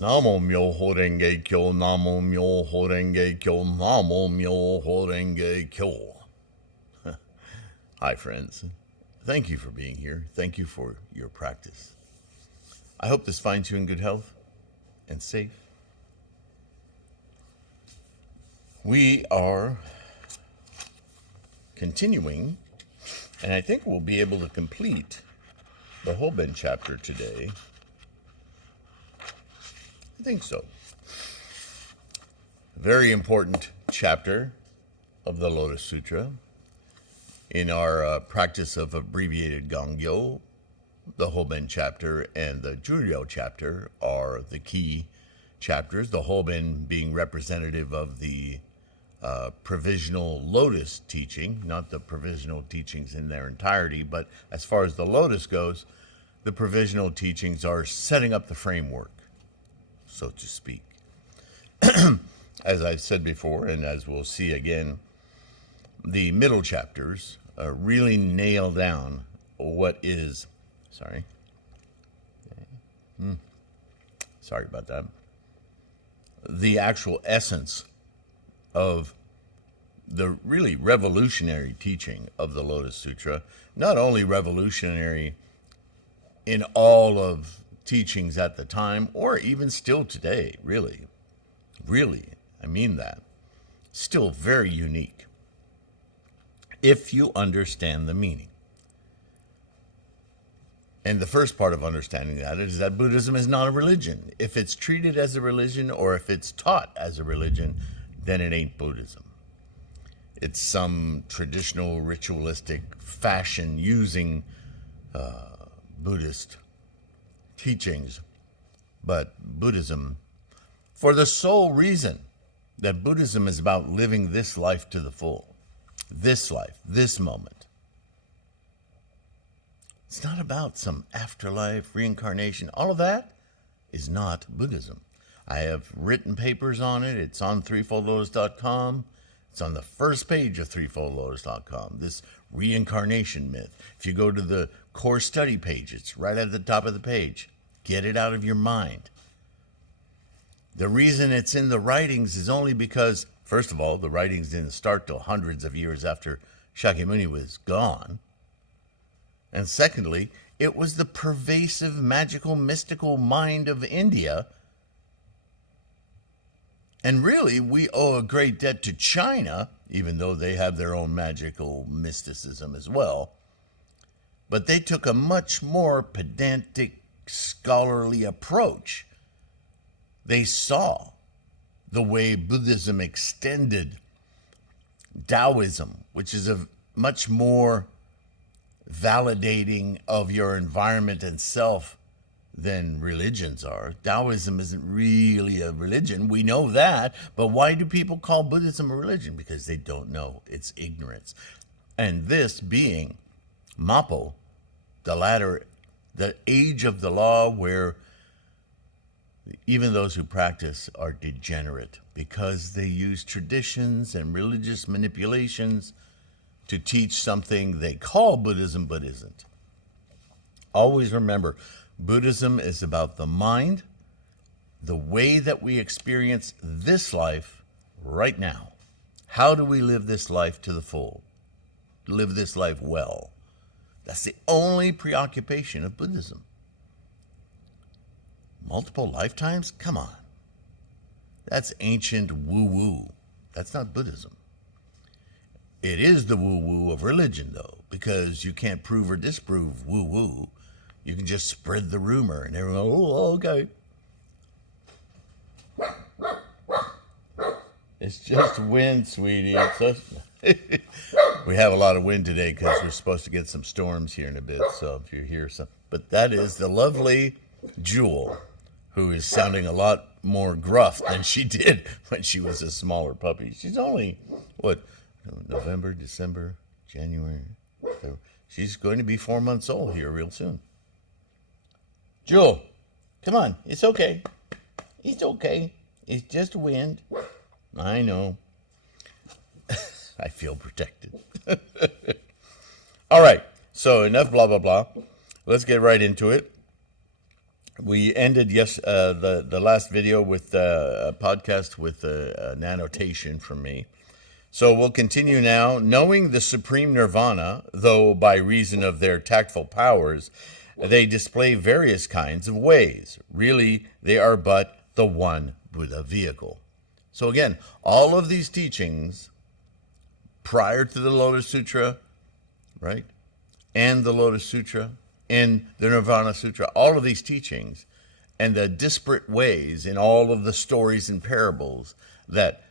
Namo Myoho Renge Kyo, Namo Myoho Renge Kyo, Namo Myoho Renge Kyo. Hi, friends. Thank you for being here. Thank you for your practice. I hope this finds you in good health and safe. We are continuing, and I think we'll be able to complete the Hoben chapter today. I think so. Very important chapter of the Lotus Sutra. In our practice of abbreviated Gangyo, the Hoben chapter and the Juryo chapter are the key chapters, the Hoben being representative of the provisional Lotus teaching, not the provisional teachings in their entirety, but as far as the Lotus goes, the provisional teachings are setting up the framework, so to speak. As I've said before, and as we'll see again, the middle chapters really nail down what is, sorry about that, the actual essence of the really revolutionary teaching of the Lotus Sutra. Not only revolutionary in all of teachings at the time, or even still today, really, I mean that, still very unique, if you understand the meaning. And the first part of understanding that is that Buddhism is not a religion. If it's treated as a religion, or if it's taught as a religion, then it ain't Buddhism. It's some traditional ritualistic fashion using Buddhist teachings. But Buddhism, for the sole reason that Buddhism is about living this life to the full, this life, this moment. It's not about some afterlife, reincarnation. All of that is not Buddhism. I have written papers on it. It's on threefoldlotus.com. It's on the first page of threefoldlotus.com, this reincarnation myth. If you go to the core study page, it's right at the top of the page. Get it out of your mind. The reason it's in the writings is only because, first of all, the writings didn't start till hundreds of years after Shakyamuni was gone. And secondly, it was the pervasive, magical, mystical mind of India. And really, we owe a great debt to China, even though they have their own magical mysticism as well. But they took a much more pedantic, scholarly approach. They saw the way Buddhism extended Taoism, which is a much more validating of your environment and self than religions are. Taoism isn't really a religion. We know that. But why do people call Buddhism a religion? Because they don't know. It's ignorance. And this being Mapo, the latter, the age of the law where even those who practice are degenerate because they use traditions and religious manipulations to teach something they call Buddhism but isn't. Always remember, Buddhism is about the mind, the way that we experience this life right now. How do we live this life to the full? Live this life well. That's the only preoccupation of Buddhism. Multiple lifetimes? Come on. That's ancient woo-woo. That's not Buddhism. It is the woo-woo of religion, though, because you can't prove or disprove woo-woo. You can just spread the rumor, and everyone, oh, okay. It's just wind, sweetie. It's just we have a lot of wind today because we're supposed to get some storms here in a bit, so if you hear some. But that is the lovely Jewel, who is sounding a lot more gruff than she did when she was a smaller puppy. She's only, November, December, January, February. She's going to be 4 months old here real soon. Jewel, come on. It's okay. It's okay. It's just wind. I know. I feel protected. All right. So enough blah, blah, blah. Let's get right into it. We ended the last video with a podcast with an annotation from me. So we'll continue now. Knowing the supreme nirvana, though by reason of their tactful powers, they display various kinds of ways. Really, they are but the one Buddha vehicle. So again, all of these teachings prior to the Lotus Sutra, right, and the Lotus Sutra, and the Nirvana Sutra, all of these teachings and the disparate ways in all of the stories and parables that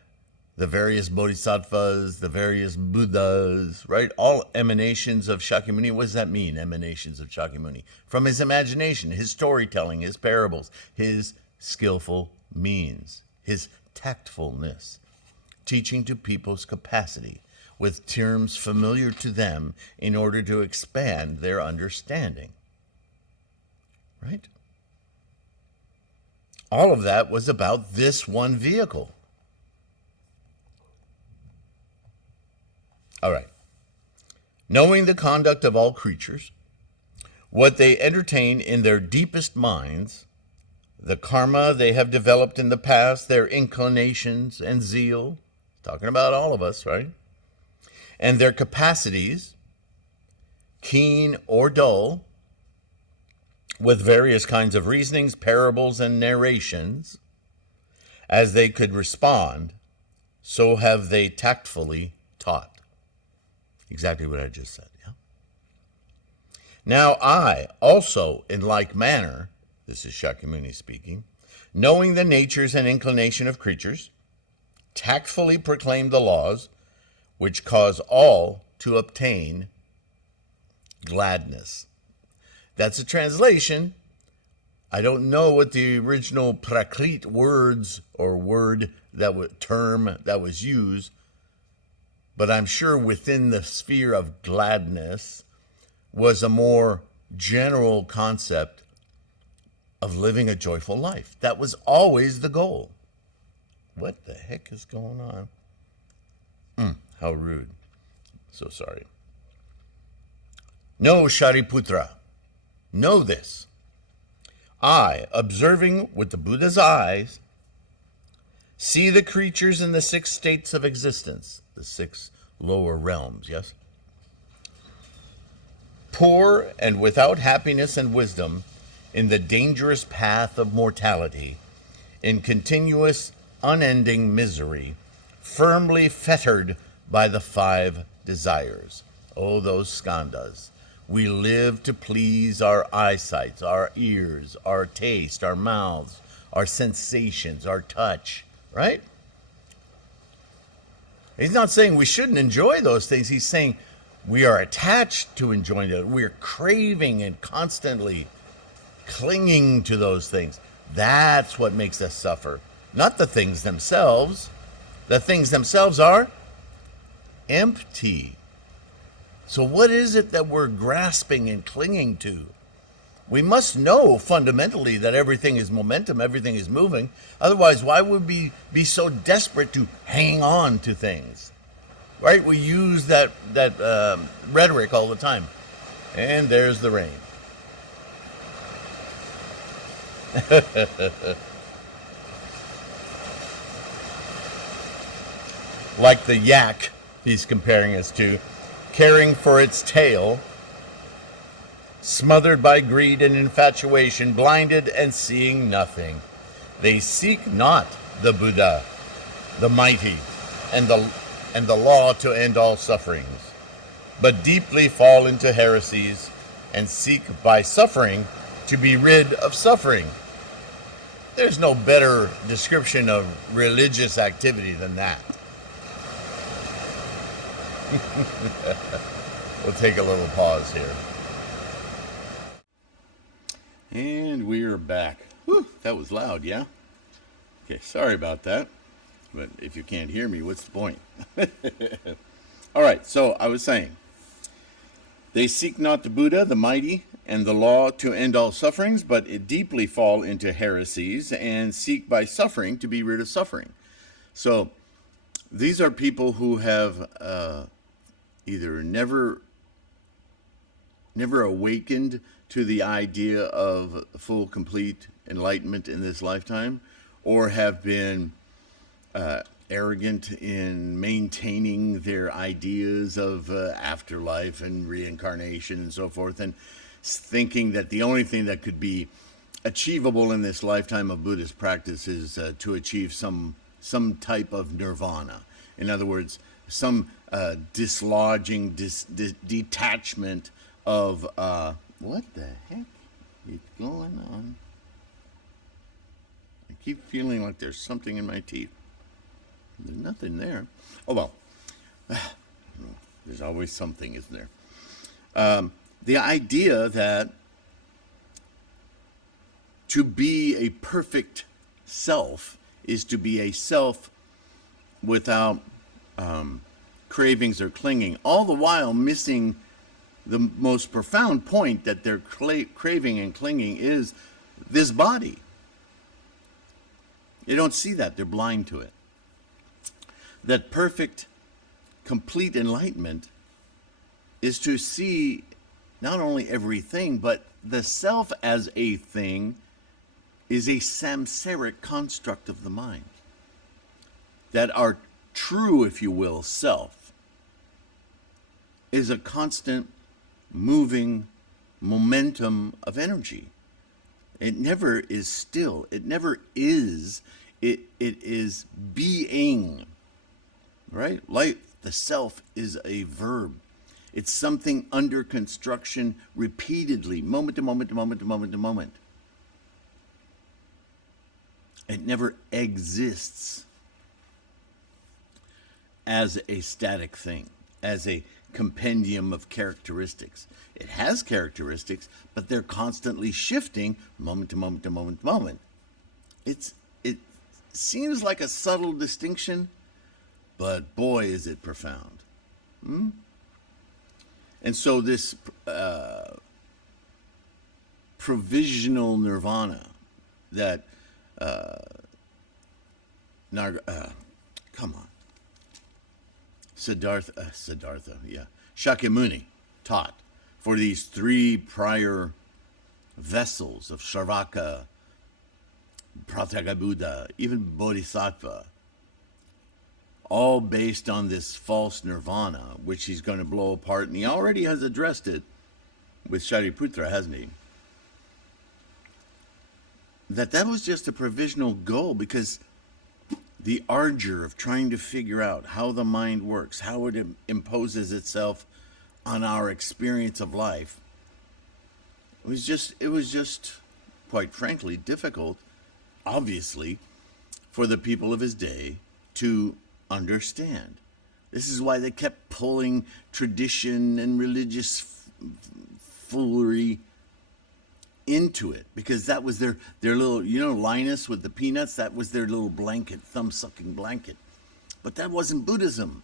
the various bodhisattvas, the various Buddhas, right? All emanations of Shakyamuni. What does that mean, emanations of Shakyamuni? From his imagination, his storytelling, his parables, his skillful means, his tactfulness, teaching to people's capacity with terms familiar to them in order to expand their understanding. Right? All of that was about this one vehicle. All right. Knowing the conduct of all creatures, what they entertain in their deepest minds, the karma they have developed in the past, their inclinations and zeal, talking about all of us, right? And their capacities, keen or dull, with various kinds of reasonings, parables, and narrations, as they could respond, so have they tactfully taught. Exactly what I just said, yeah? Now I also, in like manner, this is Shakyamuni speaking, knowing the natures and inclination of creatures, tactfully proclaim the laws which cause all to obtain gladness. That's a translation. I don't know what the original Prakrit words or term that was used, but I'm sure within the sphere of gladness was a more general concept of living a joyful life. That was always the goal. What the heck is going on? How rude. So sorry. No, Sariputra, know this. I, observing with the Buddha's eyes, see the creatures in the 6 states of existence, the 6 lower realms, yes? Poor and without happiness and wisdom, in the dangerous path of mortality, in continuous, unending misery, firmly fettered by the 5 desires. Oh, those skandhas. We live to please our eyesight, our ears, our taste, our mouths, our sensations, our touch, right? He's not saying we shouldn't enjoy those things. He's saying we are attached to enjoying it. We're craving and constantly clinging to those things. That's what makes us suffer, not the things themselves. The things themselves are empty. So what is it that we're grasping and clinging to? We must know fundamentally that everything is momentum, everything is moving. Otherwise, why would we be so desperate to hang on to things? Right? We use that rhetoric all the time. And there's the rain. Like the yak he's comparing us to, caring for its tail, smothered by greed and infatuation, blinded and seeing nothing. They seek not the Buddha, the mighty, and the law to end all sufferings, but deeply fall into heresies and seek by suffering to be rid of suffering. There's no better description of religious activity than that. We'll take a little pause here. And we're back. Whew, that was loud, yeah? Okay, sorry about that. But if you can't hear me, what's the point? All right, so I was saying, they seek not the Buddha, the mighty, and the law to end all sufferings, but deeply fall into heresies and seek by suffering to be rid of suffering. So these are people who have either never never awakened to the idea of full, complete enlightenment in this lifetime, or have been arrogant in maintaining their ideas of afterlife and reincarnation and so forth, and thinking that the only thing that could be achievable in this lifetime of Buddhist practice is to achieve some type of nirvana. In other words, some dislodging, detachment of what the heck is going on? I keep feeling like there's something in my teeth. There's nothing there. Oh well, there's always something, isn't there? The idea that to be a perfect self is to be a self without cravings or clinging, all the while missing the most profound point, that their craving and clinging is this body. They don't see that. They're blind to it. That perfect, complete enlightenment is to see not only everything, but the self as a thing is a samsaric construct of the mind. That our true, if you will, self is a constant moving momentum of energy. It never is still. It never is. It is being. Right? Life, the self, is a verb. It's something under construction repeatedly, moment to moment to moment to moment to moment. It never exists as a static thing, as a compendium of characteristics. It has characteristics, but they're constantly shifting moment to moment to moment to moment. It seems like a subtle distinction, but boy, is it profound. And so this provisional nirvana that, Shakyamuni taught for these three prior vessels of Sravaka, Pratyeka, even Bodhisattva, all based on this false nirvana, which he's going to blow apart, and he already has addressed it with Sariputra, hasn't he? That was just a provisional goal, because the ardor of trying to figure out how the mind works, how it imposes itself on our experience of life, it was just, quite frankly, difficult, obviously, for the people of his day to understand. This is why they kept pulling tradition and religious foolery into it, because that was their little, Linus with the peanuts, that was their little blanket, thumb-sucking blanket. But that wasn't Buddhism.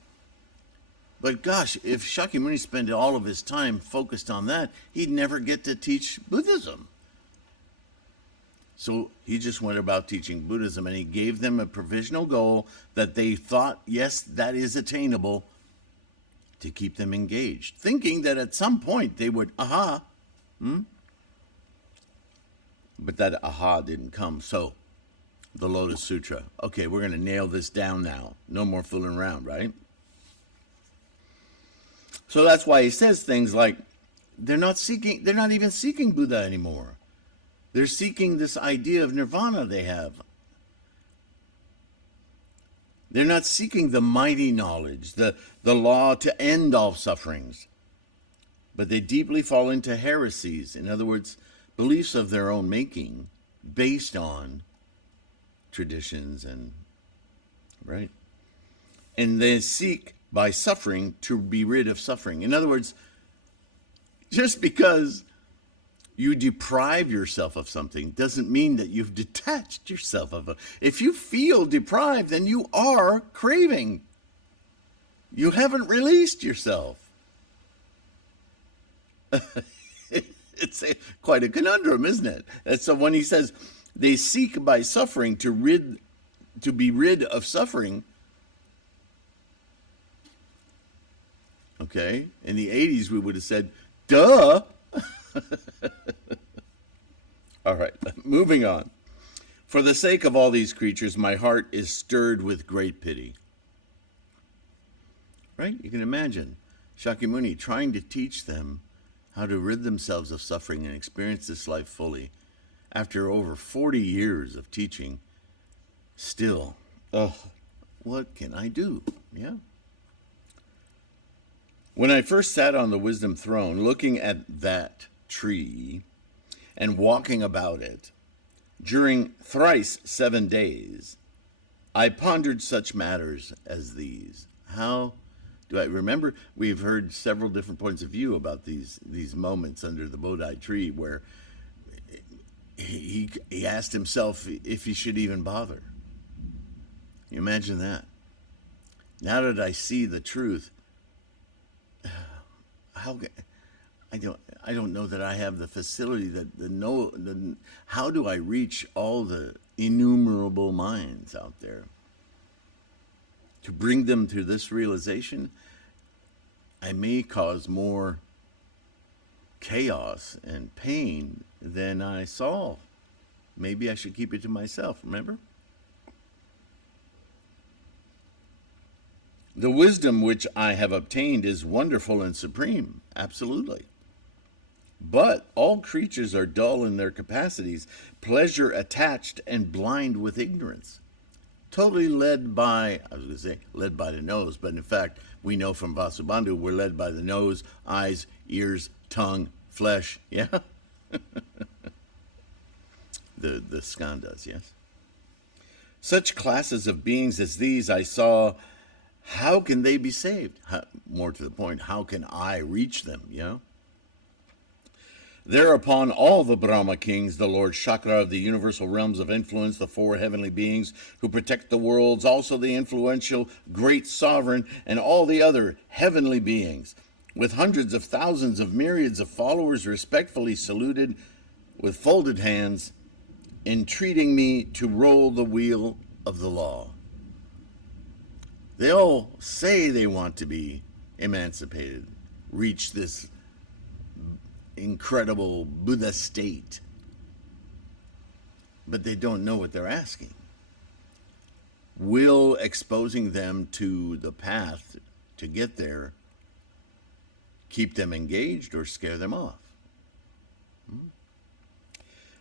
But gosh, if Shakyamuni spent all of his time focused on that, he'd never get to teach Buddhism. So he just went about teaching Buddhism, and he gave them a provisional goal that they thought, yes, that is attainable, to keep them engaged, thinking that at some point they would, But that aha didn't come. So the Lotus Sutra. Okay, we're going to nail this down now. No more fooling around, right? So that's why he says things like, they're not even seeking Buddha anymore. They're seeking this idea of nirvana they have. They're not seeking the mighty knowledge, the law to end all sufferings. But they deeply fall into heresies. In other words, beliefs of their own making, based on traditions right? And they seek by suffering to be rid of suffering. In other words, just because you deprive yourself of something doesn't mean that you've detached yourself of it. If you feel deprived, then you are craving. You haven't released yourself. It's quite a conundrum, isn't it? And so when he says they seek by suffering to be rid of suffering, okay, in the 80s we would have said, duh, All right, moving on. For the sake of all these creatures, my heart is stirred with great pity. Right? You can imagine Shakyamuni trying to teach them how to rid themselves of suffering and experience this life fully. After over 40 years of teaching, still, what can I do? Yeah. When I first sat on the wisdom throne, looking at that tree and walking about it, during thrice 7 days, I pondered such matters as these. How do I remember? We've heard several different points of view about these moments under the Bodhi tree where he asked himself if he should even bother. You imagine that. Now that I see the truth, I don't know that I have the facility how do I reach all the innumerable minds out there to bring them to this realization? I may cause more chaos and pain than I solve. Maybe I should keep it to myself, remember? The wisdom which I have obtained is wonderful and supreme, absolutely. But all creatures are dull in their capacities, pleasure attached and blind with ignorance. Totally led by the nose, but in fact, we know from Vasubandhu, we're led by the nose, eyes, ears, tongue, flesh, yeah? the skandhas, yes? Such classes of beings as these I saw. How can they be saved? More to the point, how can I reach them, Thereupon all the Brahma kings, the Lord Chakra of the universal realms of influence, the 4 heavenly beings who protect the worlds, also the influential great sovereign, and all the other heavenly beings, with hundreds of thousands of myriads of followers respectfully saluted with folded hands, entreating me to roll the wheel of the law. They all say they want to be emancipated, reach this incredible Buddha state, but they don't know what they're asking. Will exposing them to the path to get there keep them engaged or scare them off?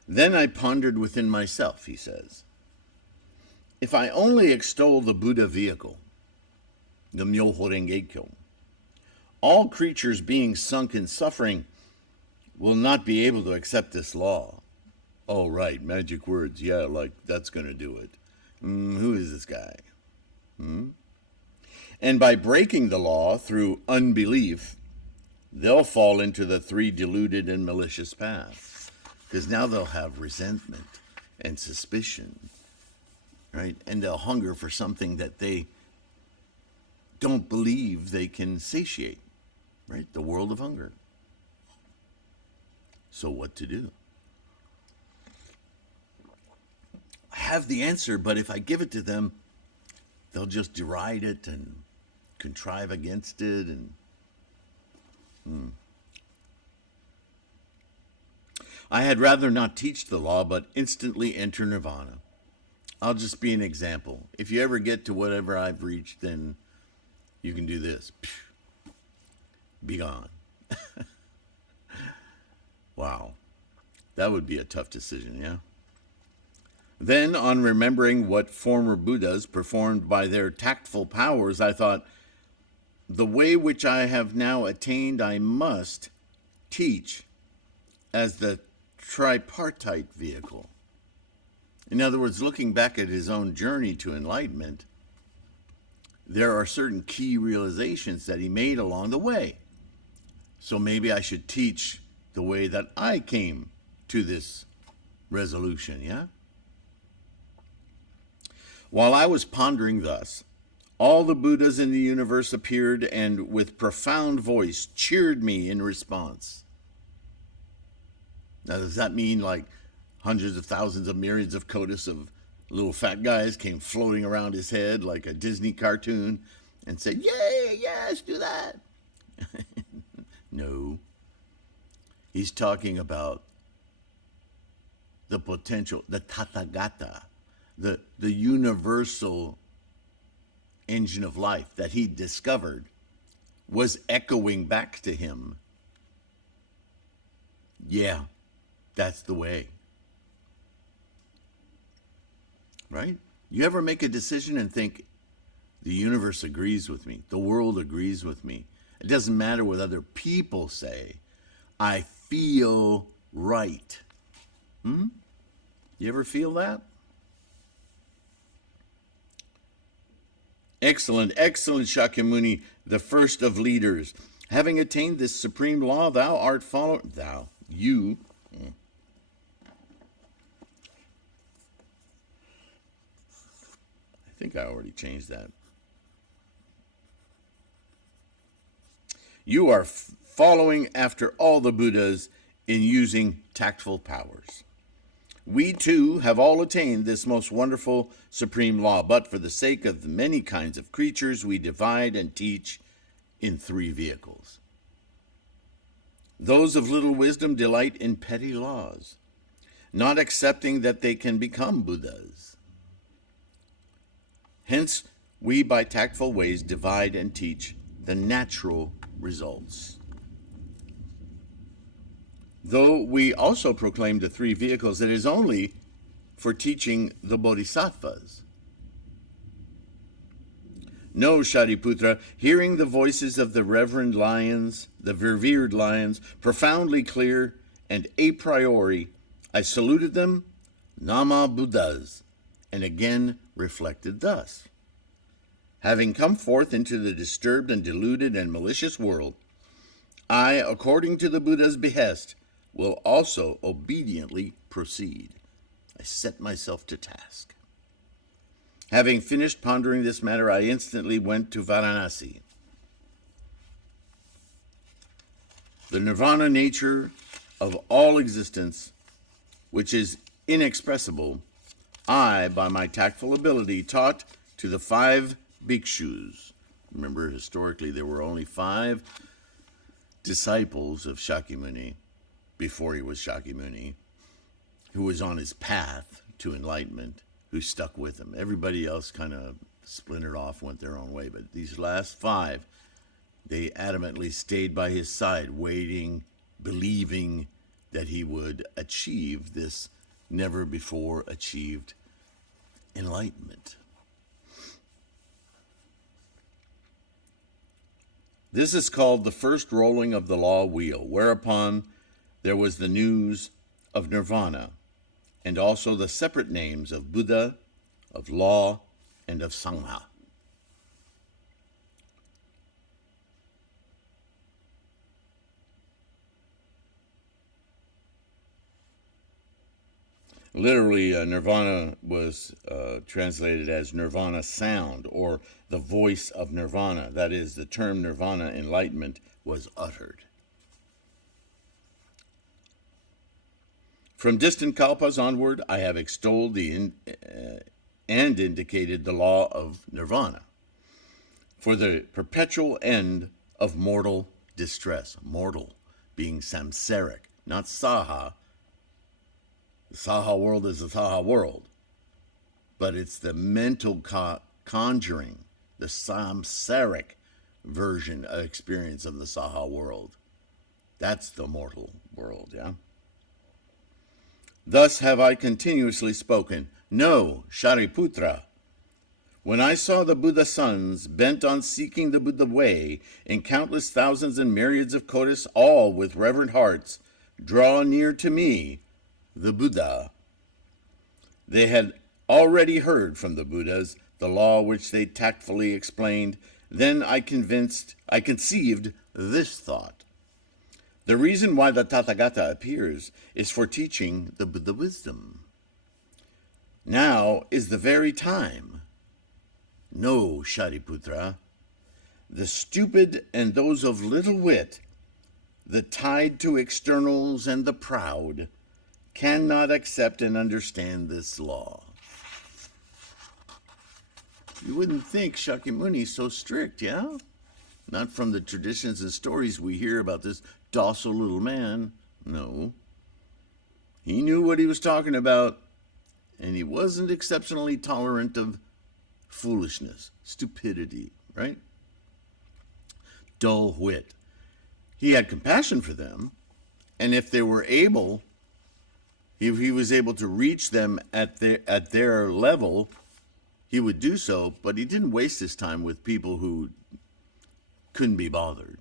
Then I pondered within myself, he says, if I only extol the Buddha vehicle, the Myoho Renge Kyo, all creatures being sunk in suffering will not be able to accept this law. Oh, right, magic words, yeah, like that's going to do it. Who is this guy? And by breaking the law through unbelief, they'll fall into the 3 deluded and malicious paths. Because now they'll have resentment and suspicion, right? And they'll hunger for something that they don't believe they can satiate, right? The world of hunger. So what to do? I have the answer, but if I give it to them, they'll just deride it and contrive against it. And I had rather not teach the law, but instantly enter nirvana. I'll just be an example. If you ever get to whatever I've reached, then you can do this. Be gone. Wow. That would be a tough decision, yeah? Then, on remembering what former Buddhas performed by their tactful powers, I thought, the way which I have now attained I must teach as the tripartite vehicle. In other words, looking back at his own journey to enlightenment, there are certain key realizations that he made along the way. So maybe I should teach the way that I came to this resolution, yeah? While I was pondering thus, all the Buddhas in the universe appeared and with profound voice cheered me in response. Now, does that mean like hundreds of thousands of myriads of kodas of little fat guys came floating around his head like a Disney cartoon and said, yay, yes, do that? No. He's talking about the potential, the Tathagata, the universal engine of life that he discovered was echoing back to him. Yeah, that's the way. Right? You ever make a decision and think, the universe agrees with me, the world agrees with me. It doesn't matter what other people say. I feel right. You ever feel that? Excellent, excellent, Shakyamuni, the first of leaders. Having attained this supreme law, thou art following, you. I think I already changed that. You are following after all the Buddhas in using tactful powers. We too have all attained this most wonderful supreme law, but for the sake of the many kinds of creatures, we divide and teach in 3 vehicles. Those of little wisdom delight in petty laws, not accepting that they can become Buddhas. Hence, we by tactful ways divide and teach the natural results. Though we also proclaim the 3 vehicles, it is only for teaching the bodhisattvas. No, Sariputra, hearing the voices of the reverend lions, the revered lions, profoundly clear and a priori, I saluted them, Nama Buddhas, and again reflected thus. Having come forth into the disturbed and deluded and malicious world, I, according to the Buddha's behest, will also obediently proceed. I set myself to task. Having finished pondering this matter, I instantly went to Varanasi. The nirvana nature of all existence, which is inexpressible, I, by my tactful ability, taught to the 5 bhikshus. Remember, historically, there were only 5 disciples of Shakyamuni before he was Shakyamuni, who was on his path to enlightenment, who stuck with him. Everybody else kind of splintered off, went their own way. But these last 5, they adamantly stayed by his side, waiting, believing that he would achieve this never before achieved enlightenment. This is called the first rolling of the law wheel, whereupon there was the news of nirvana, and also the separate names of Buddha, of law, and of Sangha. Literally, nirvana was translated as nirvana sound, or the voice of nirvana. That is, the term nirvana, enlightenment, was uttered. From distant kalpas onward, I have extolled and indicated the law of nirvana for the perpetual end of mortal distress. Mortal being samsaric, not saha. The saha world is the saha world, but it's the mental conjuring, the samsaric version of experience of the saha world. That's the mortal world, yeah? Thus have I continuously spoken. No, Sariputra. When I saw the Buddha sons bent on seeking the Buddha way in countless thousands and myriads of kotis, all with reverent hearts, draw near to me, the Buddha. They had already heard from the Buddhas the law which they tactfully explained. Then I conceived this thought. The reason why the Tathagata appears is for teaching the Buddha wisdom. Now is the very time. No, Sariputra, the stupid and those of little wit, the tied to externals and the proud, cannot accept and understand this law. You wouldn't think Shakyamuni so strict, yeah? Not from the traditions and stories we hear about this docile little man. No. He knew what he was talking about, and he wasn't exceptionally tolerant of foolishness, stupidity, right? Dull wit. He had compassion for them, and if they were able, if he was able to reach them at their level, he would do so, but he didn't waste his time with people who couldn't be bothered.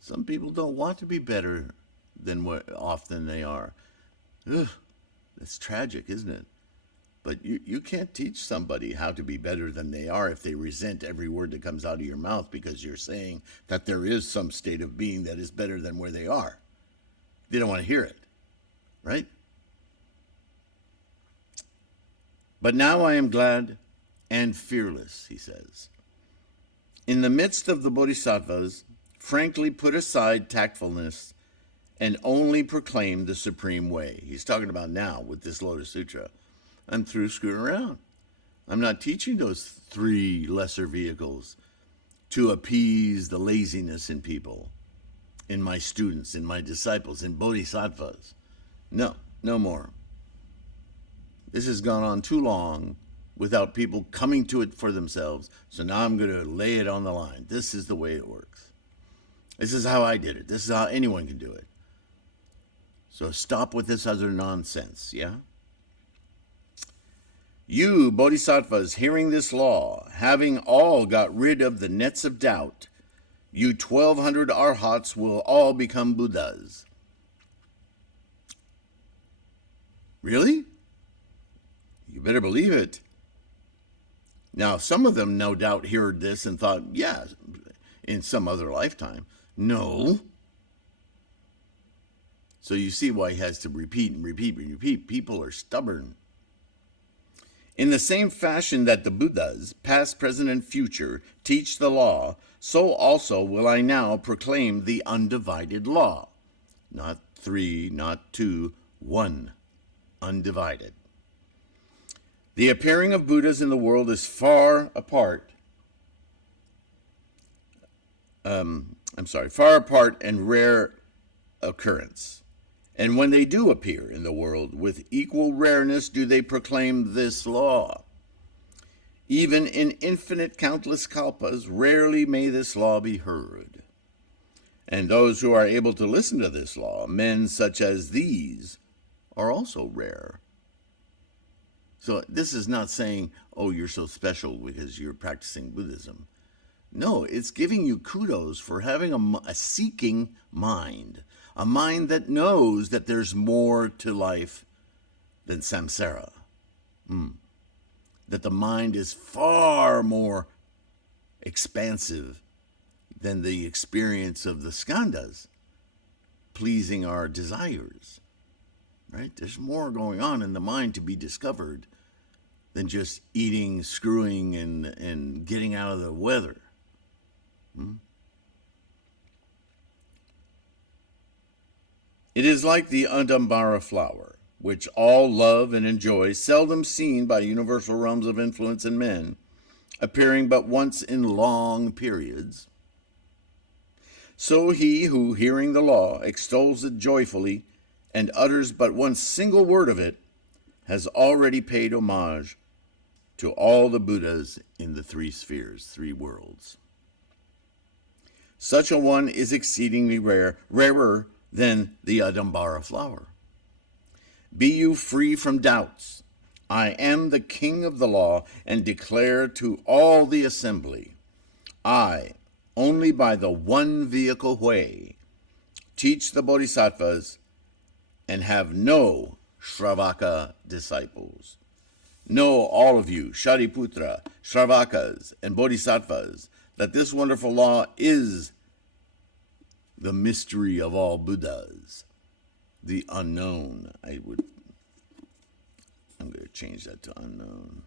Some people don't want to be better than what often they are. Ugh, it's tragic, isn't it? But you can't teach somebody how to be better than they are if they resent every word that comes out of your mouth because you're saying that there is some state of being that is better than where they are. They don't want to hear it, right? But now I am glad and fearless, he says. In the midst of the bodhisattvas, frankly put aside tactfulness and only proclaim the supreme way. He's talking about now with this Lotus Sutra. I'm through screwing around. I'm not teaching those 3 lesser vehicles to appease the laziness in people, in my students, in my disciples, in bodhisattvas. No, no more. This has gone on too long without people coming to it for themselves, so now I'm going to lay it on the line. This is the way it works. This is how I did it. This is how anyone can do it. So stop with this other nonsense, yeah? You, bodhisattvas, hearing this law, having all got rid of the nets of doubt, you 1,200 arhats will all become Buddhas. Really? You better believe it. Now, some of them no doubt heard this and thought, yeah, in some other lifetime. No. So you see why he has to repeat and repeat and repeat. People are stubborn. In the same fashion that the Buddhas, past, present, and future, teach the law, so also will I now proclaim the undivided law. Not 3, not 2, 1. Undivided. The appearing of Buddhas in the world is far apart. Far apart and rare occurrence. And when they do appear in the world, with equal rareness do they proclaim this law. Even in infinite countless kalpas, rarely may this law be heard. And those who are able to listen to this law, men such as these, are also rare. So this is not saying, oh, you're so special because you're practicing Buddhism. No, it's giving you kudos for having a seeking mind, a mind that knows that there's more to life than samsara. That the mind is far more expansive than the experience of the skandhas, pleasing our desires. Right? There's more going on in the mind to be discovered than just eating, screwing, and getting out of the weather. It is like the Adambara flower, which all love and enjoy, seldom seen by universal realms of influence in men, appearing but once in long periods. So he who, hearing the law, extols it joyfully, and utters but one single word of it, has already paid homage to all the Buddhas in the 3 spheres, 3 worlds. Such a one is exceedingly rare, rarer than the Adambara flower. Be you free from doubts. I am the king of the law, and declare to all the assembly, I, only by the one vehicle way, teach the bodhisattvas, and have no Shravaka disciples. Know all of you, Sariputra, Shravakas, and Bodhisattvas, that this wonderful law is the mystery of all Buddhas, the unknown. I'm going to change that to unknown.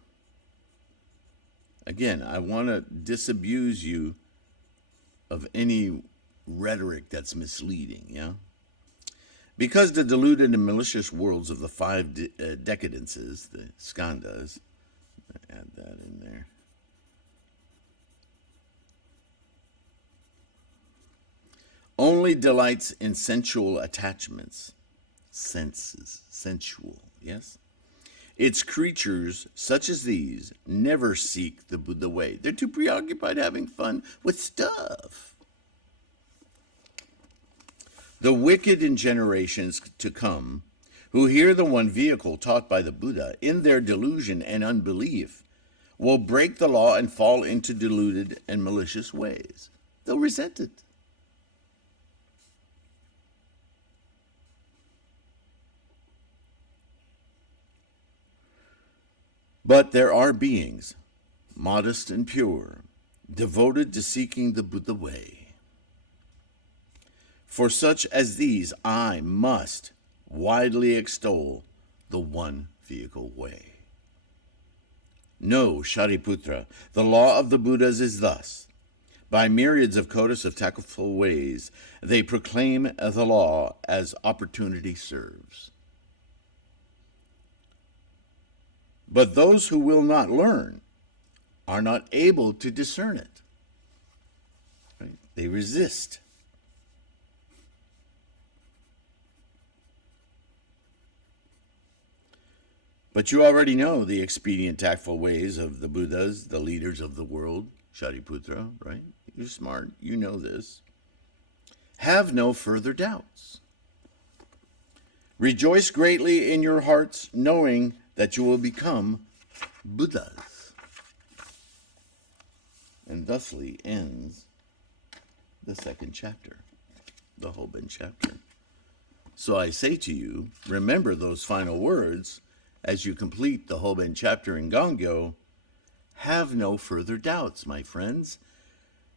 Again, I want to disabuse you of any rhetoric that's misleading, yeah? Because the deluded and malicious worlds of the 5 decadences, the skandhas, add that in there. only delights in sensual attachments. Senses, sensual, yes? Its creatures, such as these, never seek the Buddha way. They're too preoccupied having fun with stuff. The wicked in generations to come, who hear the one vehicle taught by the Buddha, in their delusion and unbelief, will break the law and fall into deluded and malicious ways. They'll resent it. But there are beings, modest and pure, devoted to seeking the Buddha way. For such as these, I must widely extol the one vehicle way. Know, Sariputra, the law of the Buddhas is thus. By myriads of codes of tactful ways, they proclaim the law as opportunity serves. But those who will not learn are not able to discern it. Right? They resist. But you already know the expedient, tactful ways of the Buddhas, the leaders of the world, Shariputra, right? You're smart. You know this. Have no further doubts. Rejoice greatly in your hearts, knowing that you will become Buddhas. And thusly ends the second chapter, the Hoben chapter. So I say to you, remember those final words as you complete the Hoben chapter in Gongyo. Have no further doubts, my friends.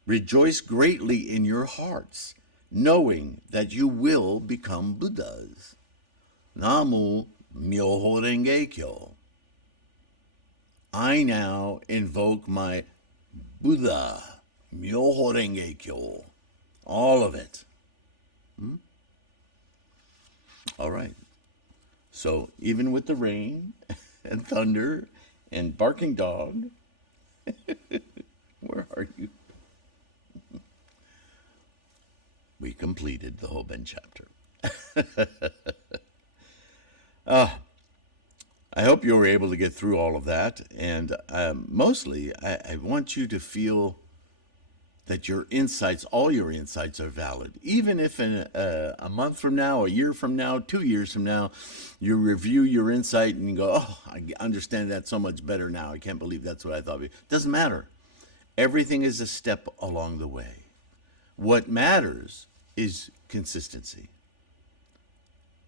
Rejoice greatly in your hearts, knowing that you will become Buddhas. Namu Myoho Renge Kyo. I now invoke my Buddha, Myoho Renge Kyo. All of it. All right. So even with the rain and thunder and barking dog, where are you? We completed the Hoben chapter. I hope you were able to get through all of that. And mostly, I want you to feel that your insights, all your insights are valid. Even if in a month from now, a year from now, 2 years from now, you review your insight and you go, oh, I understand that so much better now. I can't believe that's what I thought. It doesn't matter. Everything is a step along the way. What matters is consistency.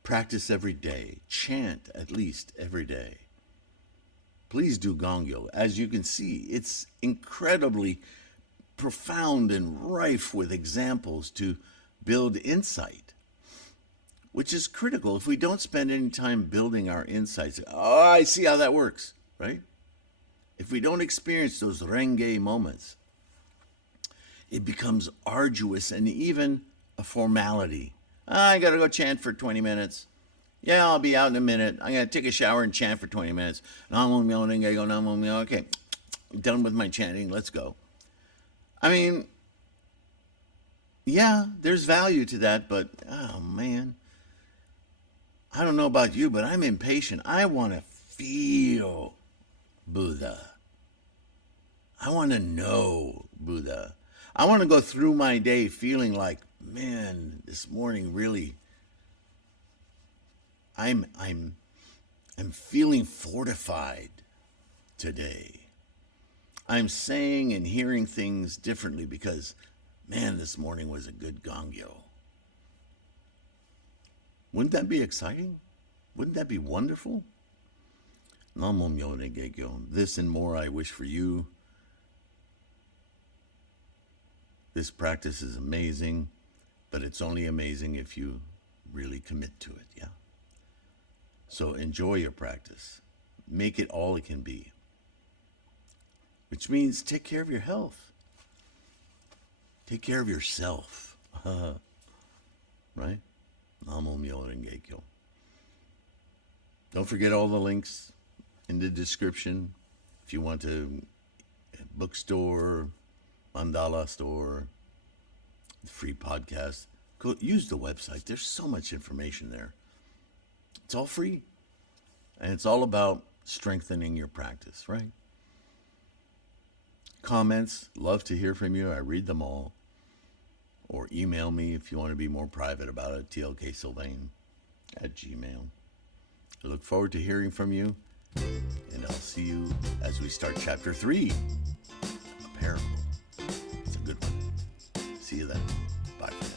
Practice every day. Chant at least every day. Please do Gongyo. As you can see, it's incredibly profound and rife with examples to build insight, which is critical. If we don't spend any time building our insights, oh, I see how that works, right? If we don't experience those Renge moments, it becomes arduous and even a formality. I got to go chant for 20 minutes. Yeah, I'll be out in a minute. I'm going to take a shower and chant for 20 minutes. Okay, done with my chanting. Let's go. I mean, yeah, there's value to that, but, oh, man. I don't know about you, but I'm impatient. I want to feel Buddha. I want to know Buddha. I want to go through my day feeling like, man, this morning really, I'm feeling fortified today. I'm saying and hearing things differently because, man, this morning was a good Gongyo. Wouldn't that be exciting? Wouldn't that be wonderful? Namo Myoho Renge Kyo. This and more I wish for you. This practice is amazing, but it's only amazing if you really commit to it, yeah? So enjoy your practice. Make it all it can be. Which means take care of your health. Take care of yourself. Right? Namo Myoho Renge Kyo. Don't forget all the links in the description. If you want to, bookstore, mandala store, free podcast. Go use the website. There's so much information there. It's all free. And it's all about strengthening your practice, right? Comments, love to hear from you. I read them all. Or email me if you want to be more private about it, tlksylvain@gmail. I look forward to hearing from you, and I'll see you as we start Chapter 3, A Parable. It's a good one. See you then. Bye for now.